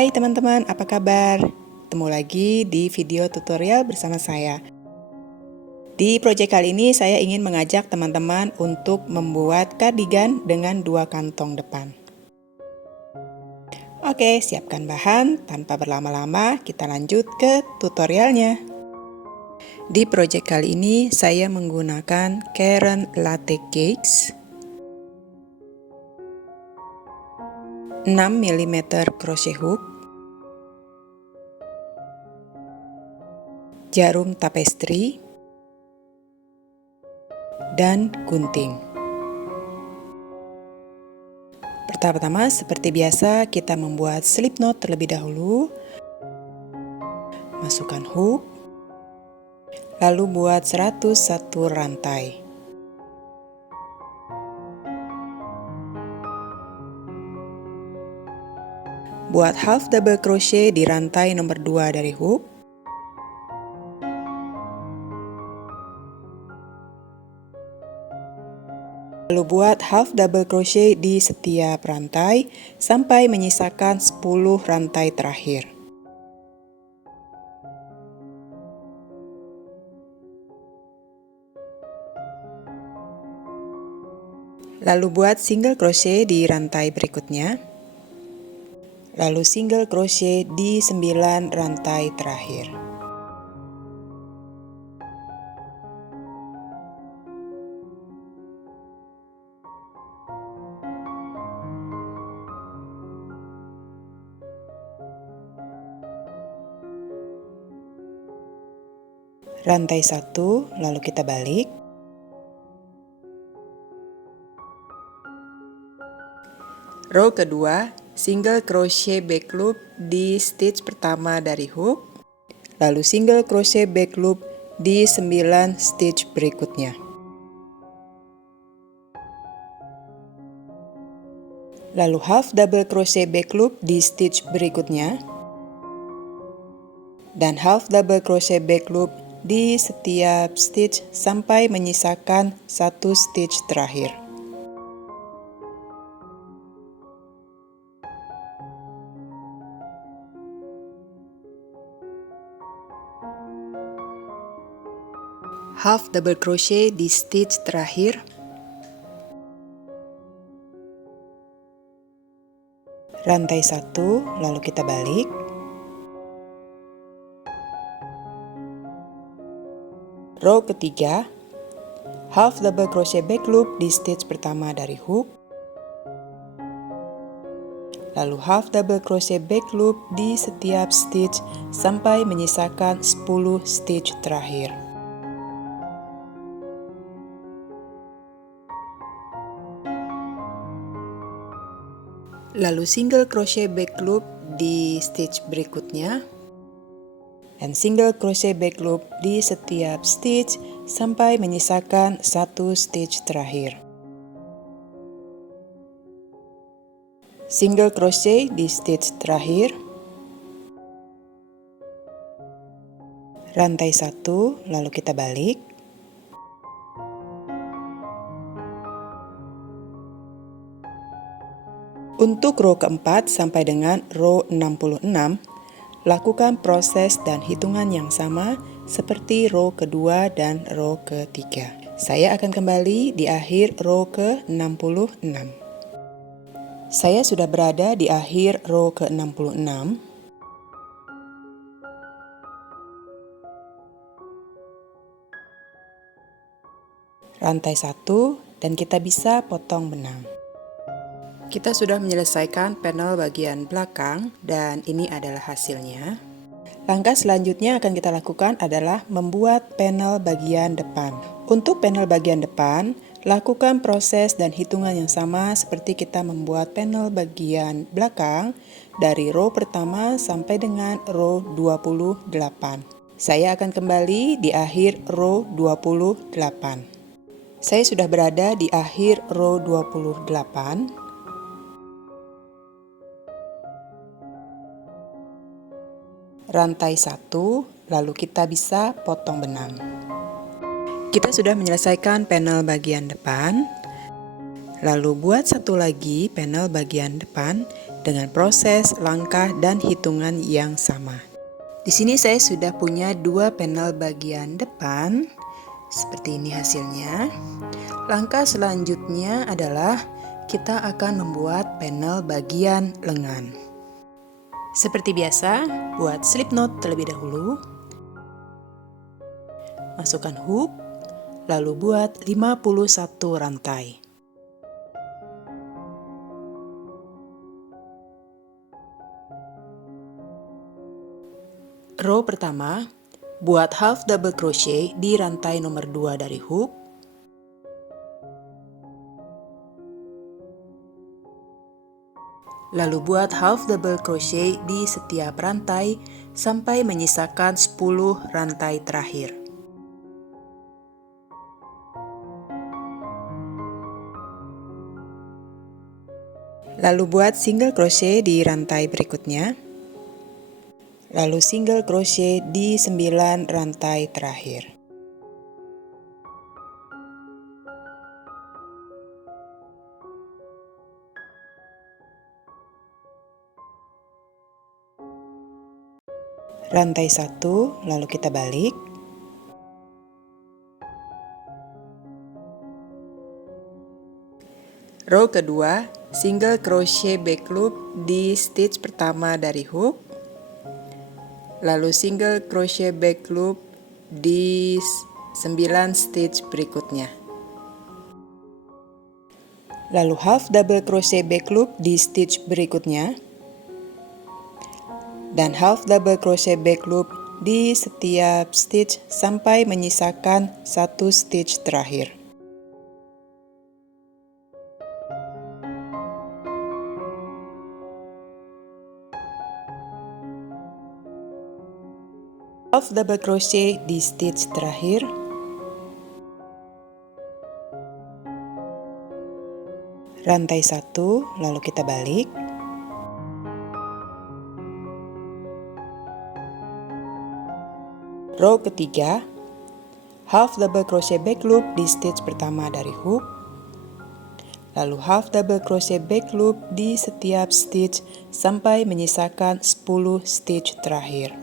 Hai teman-teman, apa kabar? Ketemu lagi di video tutorial bersama saya. Di proyek kali ini saya ingin mengajak teman-teman untuk membuat kardigan dengan 2 kantong depan. Oke, siapkan bahan. Tanpa berlama-lama, kita lanjut ke tutorialnya. Di proyek kali ini saya menggunakan Caron Latte Cakes, 6 mm crochet hook, jarum tapestry, dan gunting. Pertama-tama, seperti biasa, kita membuat slip knot terlebih dahulu. Masukkan hook, lalu buat 101 rantai. Buat half double crochet di rantai nomor 2 dari hook. Lalu buat half double crochet di setiap rantai sampai menyisakan 10 rantai terakhir. Lalu buat single crochet di rantai berikutnya. Lalu single crochet di 9 rantai terakhir. Rantai 1, lalu kita balik. Row kedua, single crochet back loop di stitch pertama dari hook, lalu single crochet back loop di 9 stitch berikutnya. Lalu half double crochet back loop di stitch berikutnya, dan half double crochet back loop di setiap stitch sampai menyisakan 1 stitch terakhir. Half double crochet di stitch terakhir, rantai 1, lalu kita balik. Row ketiga, half double crochet back loop di stitch pertama dari hook, lalu half double crochet back loop di setiap stitch sampai menyisakan 10 stitch terakhir. Lalu single crochet back loop di stitch berikutnya, dan single crochet back loop di setiap stitch sampai menyisakan 1 stitch terakhir. Single crochet di stitch terakhir, rantai 1, lalu kita balik. Untuk row keempat sampai dengan row 66, lakukan proses dan hitungan yang sama seperti row kedua dan row ketiga. Saya akan kembali di akhir row ke-66. Saya sudah berada di akhir row ke-66. Rantai 1 dan kita bisa potong benang. Kita sudah menyelesaikan panel bagian belakang dan ini adalah hasilnya. Langkah selanjutnya akan kita lakukan adalah membuat panel bagian depan. Untuk panel bagian depan, lakukan proses dan hitungan yang sama seperti kita membuat panel bagian belakang dari row pertama sampai dengan row 28. Saya akan kembali di akhir row 28. Saya sudah berada di akhir row 28. Rantai 1, lalu kita bisa potong benang. Kita sudah menyelesaikan panel bagian depan. Lalu buat satu lagi panel bagian depan dengan proses, langkah, dan hitungan yang sama. Di sini saya sudah punya dua panel bagian depan. Seperti ini hasilnya. Langkah selanjutnya adalah kita akan membuat panel bagian lengan. Seperti biasa, buat slip knot terlebih dahulu. Masukkan hook, lalu buat 51 rantai. Row pertama, buat half double crochet di rantai nomor 2 dari hook. Lalu buat half double crochet di setiap rantai sampai menyisakan 10 rantai terakhir. Lalu buat single crochet di rantai berikutnya. Lalu single crochet di 9 rantai terakhir. Rantai 1, lalu kita balik. Row kedua, single crochet back loop di stitch pertama dari hook. Lalu single crochet back loop di 9 stitch berikutnya. Lalu half double crochet back loop di stitch berikutnya. Dan half double crochet back loop di setiap stitch sampai menyisakan 1 stitch terakhir. Half double crochet di stitch terakhir. Rantai 1, lalu kita balik. Row ketiga, half double crochet back loop di stitch pertama dari hook. Lalu half double crochet back loop di setiap stitch sampai menyisakan 10 stitch terakhir.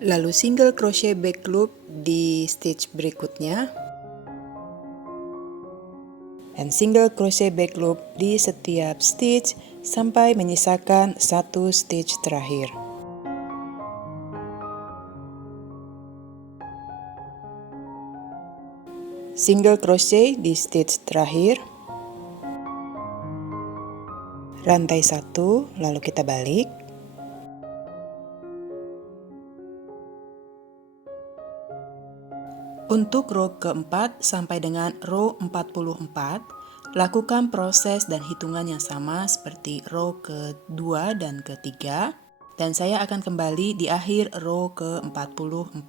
Lalu single crochet back loop di stitch berikutnya. Dan single crochet back loop di setiap stitch sampai menyisakan 1 stitch terakhir. Single crochet di stitch terakhir. Rantai 1, lalu kita balik. Untuk row keempat sampai dengan row 44, lakukan proses dan hitungan yang sama seperti row kedua dan ketiga, dan saya akan kembali di akhir row ke-44.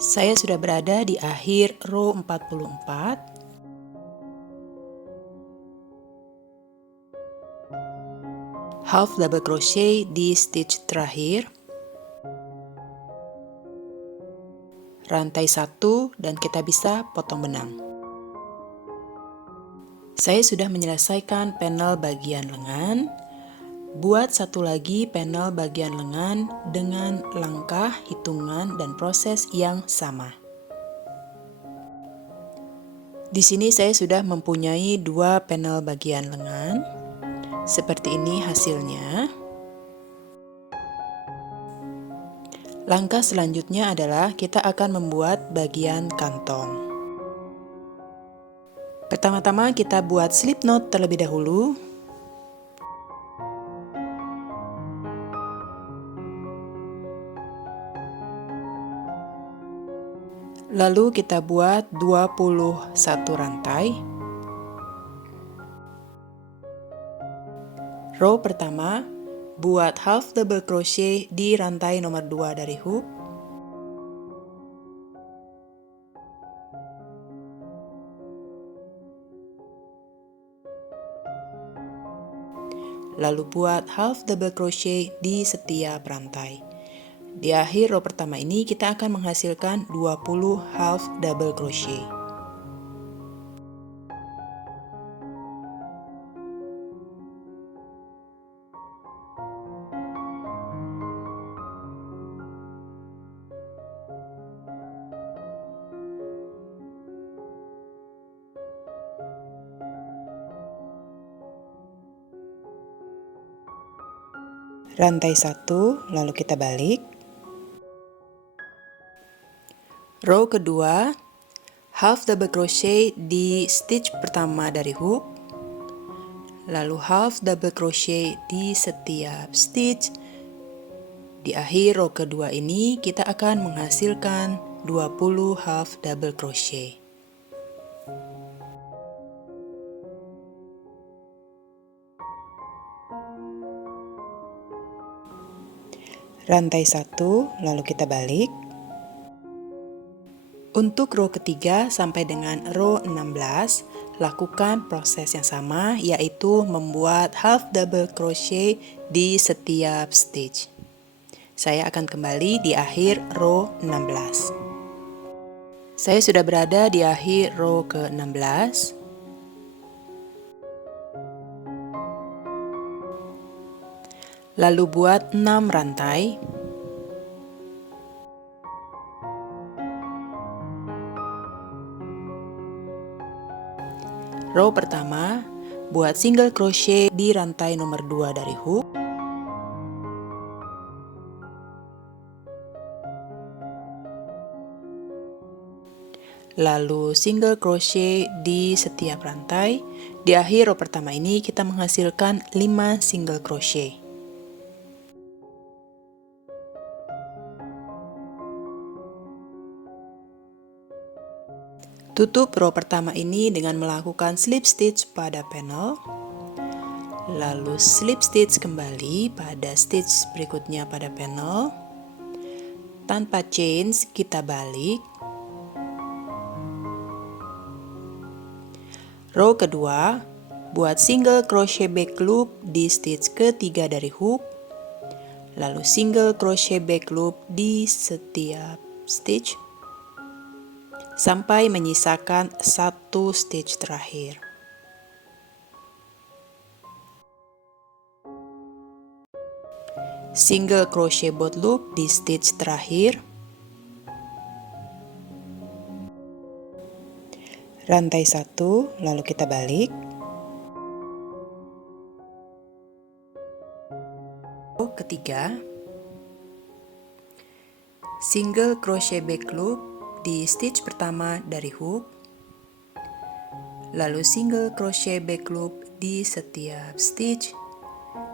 Saya sudah berada di akhir row 44. Half double crochet di stitch terakhir. Rantai 1 dan kita bisa potong benang. Saya sudah menyelesaikan panel bagian lengan. Buat satu lagi panel bagian lengan dengan langkah, hitungan, dan proses yang sama. Di sini saya sudah mempunyai dua panel bagian lengan. Seperti ini hasilnya. Langkah selanjutnya adalah kita akan membuat bagian kantong. Pertama-tama kita buat slip knot terlebih dahulu. Lalu kita buat 21 rantai. Row pertama, buat half double crochet di rantai nomor 2 dari hook. Lalu buat half double crochet di setiap rantai. Di akhir row pertama ini kita akan menghasilkan 20 half double crochet. Rantai 1, lalu kita balik. Row kedua, half double crochet di stitch pertama dari hook, lalu half double crochet di setiap stitch. Di akhir row kedua ini kita akan menghasilkan 20 half double crochet. Rantai 1, lalu kita balik. Untuk row ketiga sampai dengan row 16, lakukan proses yang sama, yaitu membuat half double crochet di setiap stitch. Saya akan kembali di akhir row 16. Saya sudah berada di akhir row ke-16. Lalu buat 6 rantai. Row pertama, buat single crochet di rantai nomor 2 dari hook. Lalu single crochet di setiap rantai. Di akhir row pertama ini kita menghasilkan 5 single crochet. Tutup row pertama ini dengan melakukan slip stitch pada panel, lalu slip stitch kembali pada stitch berikutnya pada panel. Tanpa chains kita balik. Row kedua, buat single crochet back loop di stitch ketiga dari hook, lalu single crochet back loop di setiap stitch sampai menyisakan 1 stitch terakhir. Single crochet boat loop di stitch terakhir. Rantai 1, lalu kita balik. Row ketiga, single crochet back loop di stitch pertama dari hook, lalu single crochet back loop di setiap stitch.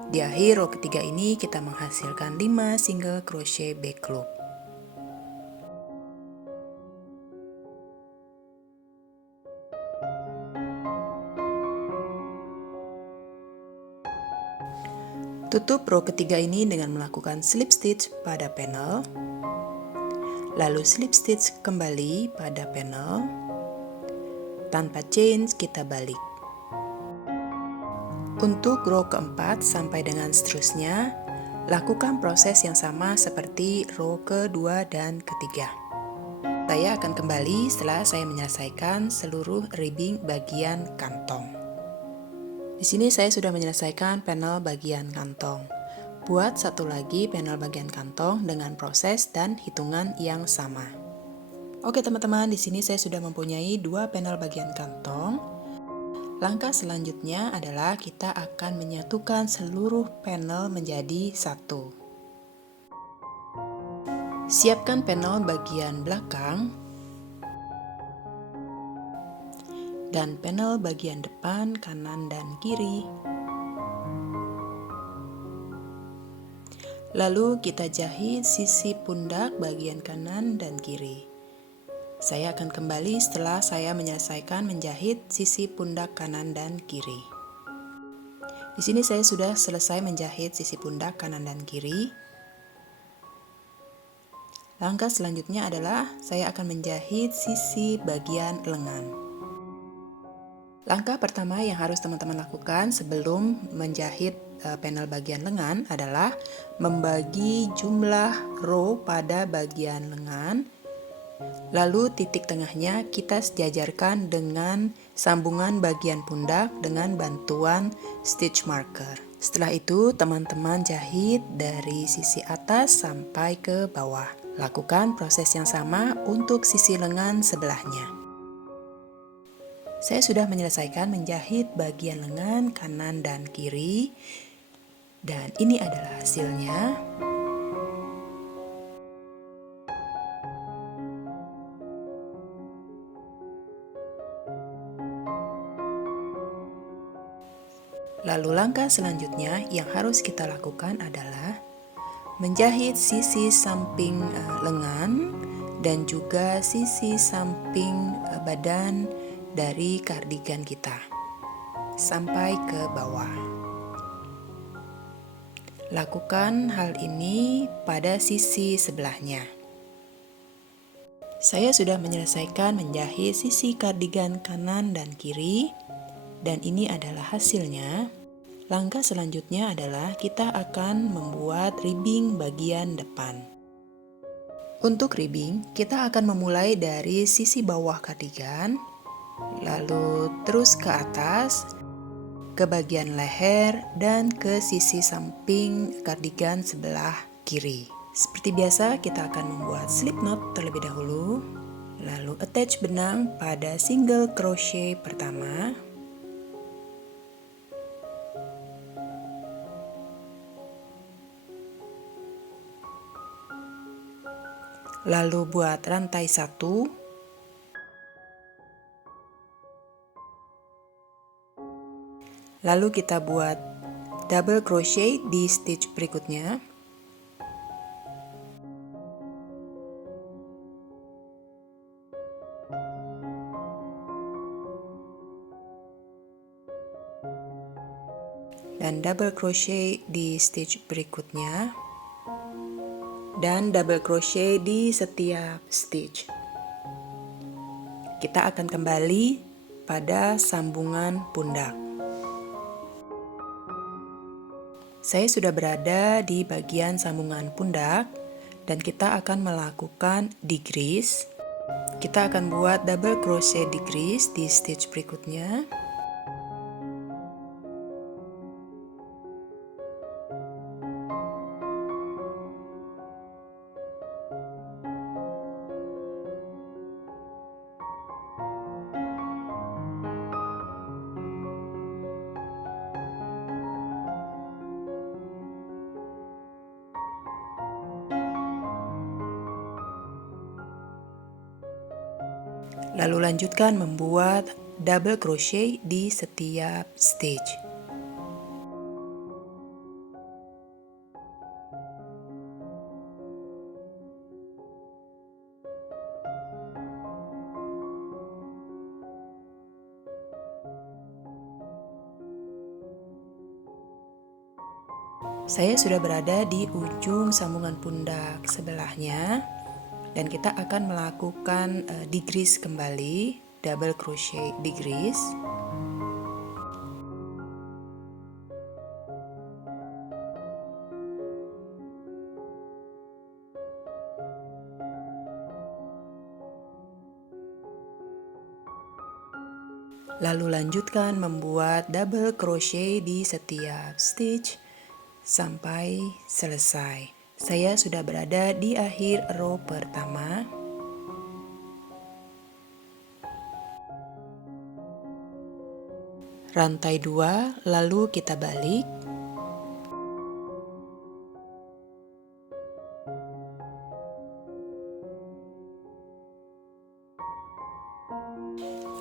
Di akhir row ketiga ini kita menghasilkan 5 single crochet back loop. Tutup row ketiga ini dengan melakukan slip stitch pada panel, lalu slip stitch kembali pada panel. Tanpa chains kita balik. Untuk row keempat sampai dengan seterusnya, lakukan proses yang sama seperti row kedua dan ketiga. Saya akan kembali setelah saya menyelesaikan seluruh ribbing bagian kantong. Di sini saya sudah menyelesaikan panel bagian kantong. Buat satu lagi panel bagian kantong dengan proses dan hitungan yang sama. Oke teman-teman, di sini saya sudah mempunyai 2 panel bagian kantong. Langkah selanjutnya adalah kita akan menyatukan seluruh panel menjadi satu. Siapkan panel bagian belakang dan panel bagian depan, kanan, dan kiri. Lalu kita jahit sisi pundak bagian kanan dan kiri. Saya akan kembali setelah saya menyelesaikan menjahit sisi pundak kanan dan kiri. Di sini saya sudah selesai menjahit sisi pundak kanan dan kiri. Langkah selanjutnya adalah saya akan menjahit sisi bagian lengan. Langkah pertama yang harus teman-teman lakukan sebelum menjahit panel bagian lengan adalah membagi jumlah row pada bagian lengan, lalu titik tengahnya kita sejajarkan dengan sambungan bagian pundak dengan bantuan stitch marker. Setelah itu, teman-teman jahit dari sisi atas sampai ke bawah. Lakukan proses yang sama untuk sisi lengan sebelahnya. Saya sudah menyelesaikan menjahit bagian lengan kanan dan kiri, dan ini adalah hasilnya. Lalu langkah selanjutnya yang harus kita lakukan adalah menjahit sisi samping lengan dan juga sisi samping badan dari kardigan kita sampai ke bawah. Lakukan hal ini pada sisi sebelahnya. Saya sudah menyelesaikan menjahit sisi kardigan kanan dan kiri, dan ini adalah hasilnya. Langkah selanjutnya adalah kita akan membuat ribbing bagian depan. Untuk ribbing, kita akan memulai dari sisi bawah kardigan, lalu terus ke atas, ke bagian leher, dan ke sisi samping kardigan sebelah kiri. Seperti biasa, kita akan membuat slip knot terlebih dahulu, lalu attach benang pada single crochet pertama. Lalu buat rantai 1, lalu kita buat double crochet di stitch berikutnya, dan double crochet di stitch berikutnya, dan double crochet di setiap stitch. Kita akan kembali pada sambungan pundak. Saya sudah berada di bagian sambungan pundak dan kita akan melakukan decrease. Kita akan buat double crochet decrease di stitch berikutnya. Lalu lanjutkan membuat double crochet di setiap stitch. Saya sudah berada di ujung sambungan pundak sebelahnya. Dan kita akan melakukan decrease kembali, double crochet decrease. Lalu lanjutkan membuat double crochet di setiap stitch sampai selesai. Saya sudah berada di akhir row pertama. Rantai 2, lalu kita balik.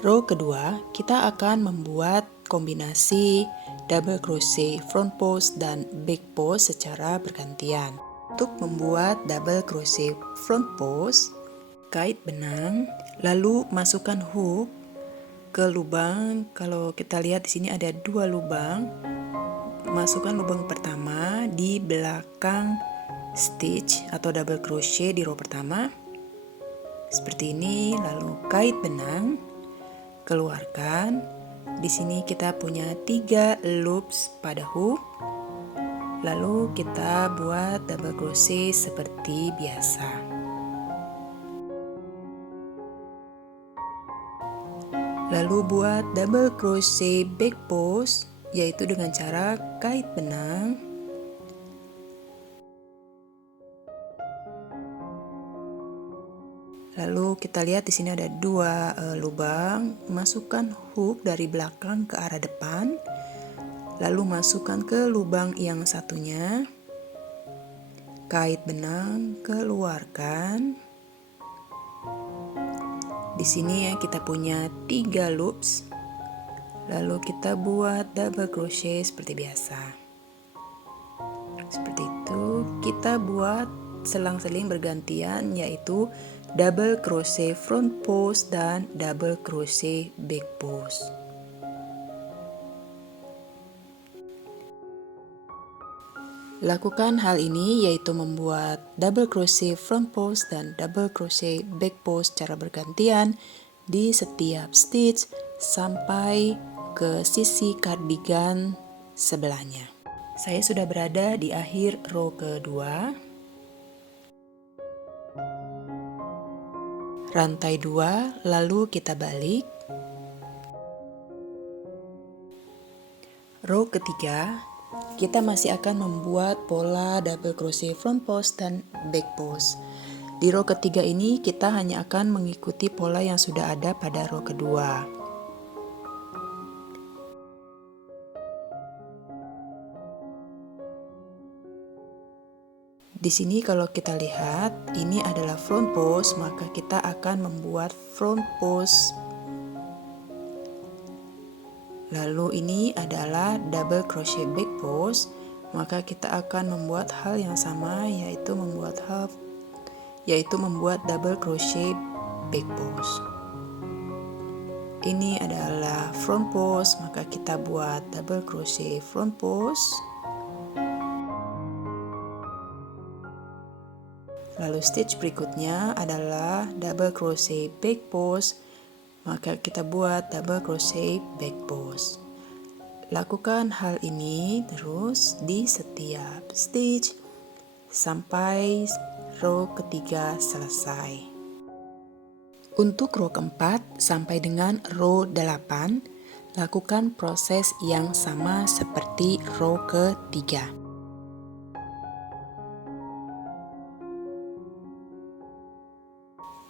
Row kedua, kita akan membuat kombinasi double crochet front post dan back post secara bergantian. Untuk membuat double crochet front post, kait benang, lalu masukkan hook ke lubang. Kalau kita lihat di sini ada 2 lubang. Masukkan lubang pertama di belakang stitch atau double crochet di row pertama. Seperti ini, lalu kait benang, keluarkan. Di sini kita punya 3 loops pada hook. Lalu kita buat double crochet seperti biasa. Lalu buat double crochet back post, yaitu dengan cara kait benang. Lalu kita lihat di sini ada dua lubang, masukkan hook dari belakang ke arah depan, lalu masukkan ke lubang yang satunya, kait benang, keluarkan. Di sini ya kita punya 3 loops, lalu kita buat double crochet seperti biasa. Seperti itu, kita buat selang-seling bergantian, yaitu double crochet front post dan double crochet back post. Lakukan hal ini, yaitu membuat double crochet front post dan double crochet back post secara bergantian di setiap stitch sampai ke sisi cardigan sebelahnya. Saya sudah berada di akhir row kedua. Rantai 2, lalu kita balik. Row ketiga, kita masih akan membuat pola double crochet front post dan back post. Di row ketiga ini kita hanya akan mengikuti pola yang sudah ada pada row kedua. Di sini kalau kita lihat, ini adalah front post, maka kita akan membuat front post. Lalu ini adalah double crochet back post, maka kita akan membuat hal yang sama, yaitu membuat double crochet back post. Ini adalah front post, maka kita buat double crochet front post. Lalu stitch berikutnya adalah double crochet back post, maka kita buat double crochet back post. Lakukan hal ini terus di setiap stitch sampai row ketiga selesai. Untuk row keempat sampai dengan row 8, lakukan proses yang sama seperti row ketiga.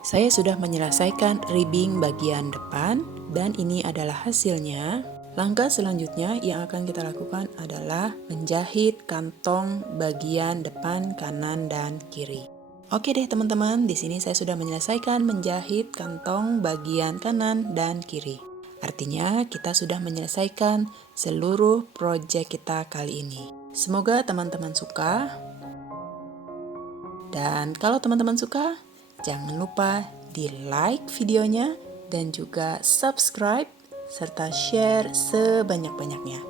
Saya sudah menyelesaikan ribbing bagian depan dan ini adalah hasilnya. Langkah selanjutnya yang akan kita lakukan adalah menjahit kantong bagian depan kanan dan kiri. Oke deh teman-teman, di sini saya sudah menyelesaikan menjahit kantong bagian kanan dan kiri. Artinya kita sudah menyelesaikan seluruh project kita kali ini. Semoga teman-teman suka. Dan kalau teman-teman suka, jangan lupa di like videonya dan juga subscribe serta share sebanyak-banyaknya.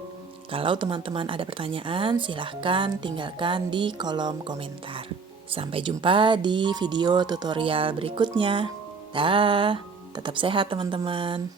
Kalau teman-teman ada pertanyaan, silahkan tinggalkan di kolom komentar. Sampai jumpa di video tutorial berikutnya. Dah, tetap sehat teman-teman.